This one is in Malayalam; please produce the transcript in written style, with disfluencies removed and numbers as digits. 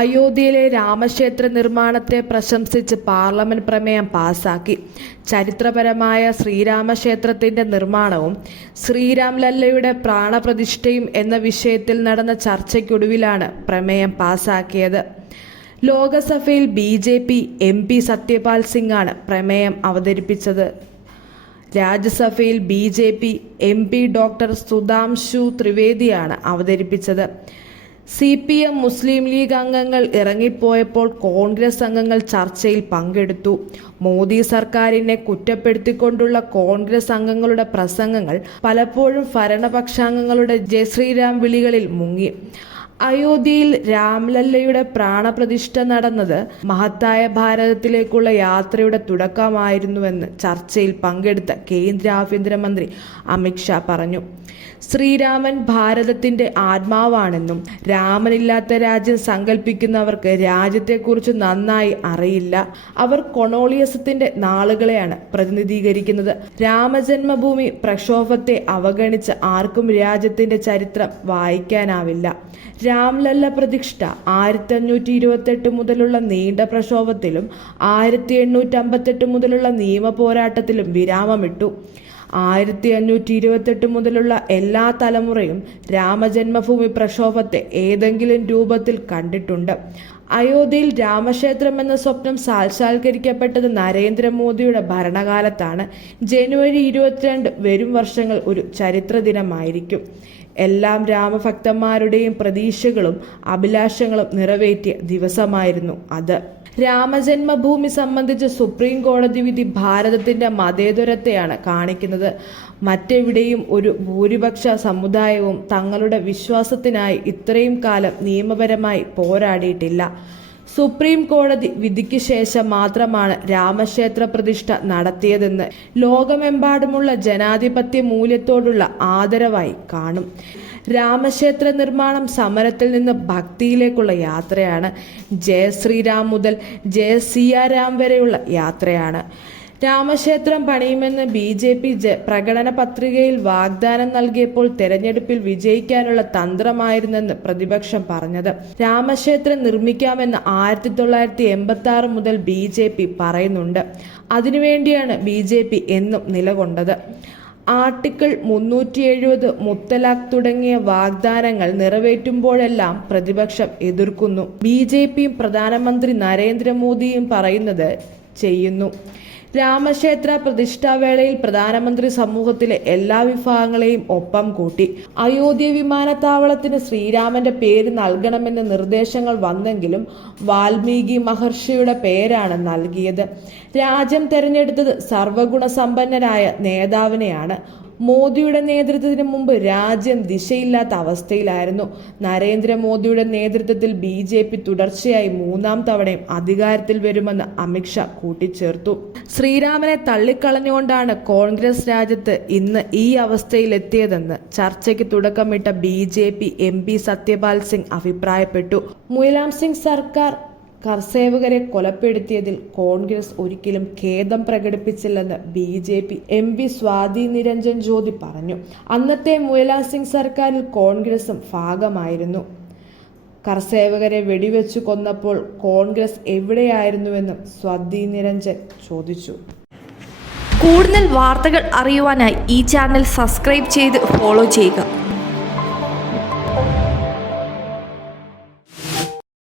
അയോധ്യയിലെ രാമക്ഷേത്ര നിർമ്മാണത്തെ പ്രശംസിച്ച് പാർലമെന്റ് പ്രമേയം പാസാക്കി. ചരിത്രപരമായ ശ്രീരാമക്ഷേത്രത്തിന്റെ നിർമ്മാണവും ശ്രീരാം ലല്ലയുടെ പ്രാണപ്രതിഷ്ഠയും എന്ന വിഷയത്തിൽ നടന്ന ചർച്ചയ്ക്കൊടുവിലാണ് പ്രമേയം പാസാക്കിയത്. ലോകസഭയിൽ BJP MP സത്യപാൽ സിംഗാണ് പ്രമേയം അവതരിപ്പിച്ചത്. രാജ്യസഭയിൽ BJP MP ഡോക്ടർ സുധാംശു ത്രിവേദിയാണ് അവതരിപ്പിച്ചത്. CPM മുസ്ലിം ലീഗ് അംഗങ്ങൾ ഇറങ്ങിപ്പോയപ്പോൾ കോൺഗ്രസ് അംഗങ്ങൾ ചർച്ചയിൽ പങ്കെടുത്തു. മോദി സർക്കാരിനെ കുറ്റപ്പെടുത്തിക്കൊണ്ടുള്ള കോൺഗ്രസ് അംഗങ്ങളുടെ പ്രസംഗങ്ങൾ പലപ്പോഴും ഭരണപക്ഷാംഗങ്ങളുടെ ജയ് ശ്രീരാം വിളികളിൽ മുങ്ങി. അയോധ്യയിൽ രാംലല്ലയുടെ പ്രാണപ്രതിഷ്ഠ നടന്നത് മഹത്തായ ഭാരതത്തിലേക്കുള്ള യാത്രയുടെ തുടക്കമായിരുന്നുവെന്ന് ചർച്ചയിൽ പങ്കെടുത്ത കേന്ദ്ര ആഭ്യന്തരമന്ത്രി അമിത് ഷാ പറഞ്ഞു. ശ്രീരാമൻ ഭാരതത്തിന്റെ ആത്മാവാണെന്നും രാമനില്ലാത്ത രാജ്യം സങ്കല്പിക്കുന്നവർക്ക് രാജ്യത്തെക്കുറിച്ച് നന്നായി അറിയില്ല. അവർ കൊളോണിയസത്തിന്റെ നാളുകളെയാണ് പ്രതിനിധീകരിക്കുന്നത്. രാമജന്മഭൂമി പ്രക്ഷോഭത്തെ അവഗണിച്ച് ആർക്കും രാജ്യത്തിന്റെ ചരിത്രം വായിക്കാനാവില്ല. രാംലല്ല പ്രതിഷ്ഠ 1528 മുതലുള്ള നീണ്ട പ്രക്ഷോഭത്തിലും 1858 മുതലുള്ള നിയമ പോരാട്ടത്തിലും വിരാമമിട്ടു. 1528 മുതലുള്ള എല്ലാ തലമുറയും രാമജന്മഭൂമി പ്രക്ഷോഭത്തെ ഏതെങ്കിലും രൂപത്തിൽ കണ്ടിട്ടുണ്ട്. അയോധ്യയിൽ രാമക്ഷേത്രം എന്ന സ്വപ്നം സാക്ഷാത്കരിക്കപ്പെട്ടത് നരേന്ദ്രമോദിയുടെ ഭരണകാലത്താണ്. ജനുവരി 22 വരും വർഷങ്ങൾ ഒരു ചരിത്ര ദിനമായിരിക്കും. എല്ലാം രാമഭക്തന്മാരുടെയും പ്രതീക്ഷകളും അഭിലാഷങ്ങളും നിറവേറ്റിയ ദിവസമായിരുന്നു അത്. രാമജന്മഭൂമി സംബന്ധിച്ച് സുപ്രീം കോടതി വിധി ഭാരതത്തിന്റെ മതേതരത്തെയാണ് കാണിക്കുന്നത്. മറ്റെവിടെയും ഒരു ഭൂരിപക്ഷ സമുദായവും തങ്ങളുടെ വിശ്വാസത്തിനായി ഇത്രയും കാലം നിയമപരമായി പോരാടിയിട്ടില്ല. സുപ്രീം കോടതി വിധിക്ക് ശേഷം മാത്രമാണ് രാമക്ഷേത്ര പ്രതിഷ്ഠ നടത്തിയതെന്ന് ലോകമെമ്പാടുമുള്ള ജനാധിപത്യ മൂല്യത്തോടുള്ള ആദരവായി കാണും. രാമക്ഷേത്ര നിർമ്മാണം സമരത്തിൽ നിന്ന് ഭക്തിയിലേക്കുള്ള യാത്രയാണ്. ജയ ശ്രീരാം മുതൽ ജയ സിയാരാം വരെയുള്ള യാത്രയാണ്. രാമക്ഷേത്രം പണിയുമെന്ന് BJP പ്രകടന പത്രികയിൽ വാഗ്ദാനം നൽകിയപ്പോൾ തെരഞ്ഞെടുപ്പിൽ വിജയിക്കാനുള്ള തന്ത്രമായിരുന്നെന്ന് പ്രതിപക്ഷം പറഞ്ഞത്. രാമക്ഷേത്രം നിർമ്മിക്കാമെന്ന് 1986 മുതൽ BJP പറയുന്നുണ്ട്. അതിനുവേണ്ടിയാണ് BJP എന്നും നിലകൊണ്ടത്. ആർട്ടിക്കിൾ 370 മുത്തലാഖ് തുടങ്ങിയ വാഗ്ദാനങ്ങൾ നിറവേറ്റുമ്പോഴെല്ലാം പ്രതിപക്ഷം എതിർക്കുന്നു. BJPയും പ്രധാനമന്ത്രി നരേന്ദ്രമോദിയും പറയുന്നത് ചെയ്യുന്നു. രാമക്ഷേത്ര പ്രതിഷ്ഠാവേളയിൽ പ്രധാനമന്ത്രി സമൂഹത്തിലെ എല്ലാ വിഭാഗങ്ങളെയും ഒപ്പം കൂട്ടി. അയോധ്യ വിമാനത്താവളത്തിന് ശ്രീരാമന്റെ പേര് നൽകണമെന്ന് നിർദ്ദേശങ്ങൾ വന്നെങ്കിലും വാൽമീകി മഹർഷിയുടെ പേരാണ് നൽകിയത്. രാജ്യം തെരഞ്ഞെടുത്തത് സർവഗുണസമ്പന്നരായ നേതാവിനെയാണ്. മോദിയുടെ നേതൃത്വത്തിന് മുമ്പ് രാജ്യം ദിശയില്ലാത്ത അവസ്ഥയിലായിരുന്നു. നരേന്ദ്രമോദിയുടെ നേതൃത്വത്തിൽ BJP തുടർച്ചയായി 3ാം തവണയും അധികാരത്തിൽ വരുമെന്ന് അമിത് ഷാ കൂട്ടിച്ചേർത്തു. ശ്രീരാമനെ തള്ളിക്കളഞ്ഞുകൊണ്ടാണ് കോൺഗ്രസ് രാജ്യത്ത് ഇന്ന് ഈ അവസ്ഥയിലെത്തിയതെന്ന് ചർച്ചയ്ക്ക് തുടക്കമിട്ട BJP MP സത്യപാൽ സിംഗ് അഭിപ്രായപ്പെട്ടു. മുലായം സിംഗ് സർക്കാർ കർസേവകരെ കൊലപ്പെടുത്തിയതിൽ കോൺഗ്രസ് ഒരിക്കലും ഖേദം പ്രകടിപ്പിച്ചില്ലെന്ന് BJP MP സ്വാതി നിരഞ്ജൻ ജ്യോതി പറഞ്ഞു. അന്നത്തെ മുലായം സിംഗ് സർക്കാരിൽ കോൺഗ്രസും ഭാഗമായിരുന്നു. കർസേവകരെ വെടിവെച്ചു കൊന്നപ്പോൾ കോൺഗ്രസ് എവിടെയായിരുന്നുവെന്നും സ്വാതി നിരഞ്ജൻ ചോദിച്ചു. കൂടുതൽ വാർത്തകൾ അറിയുവാനായി ഈ ചാനൽ സബ്സ്ക്രൈബ് ചെയ്ത് ഫോളോ ചെയ്യുക.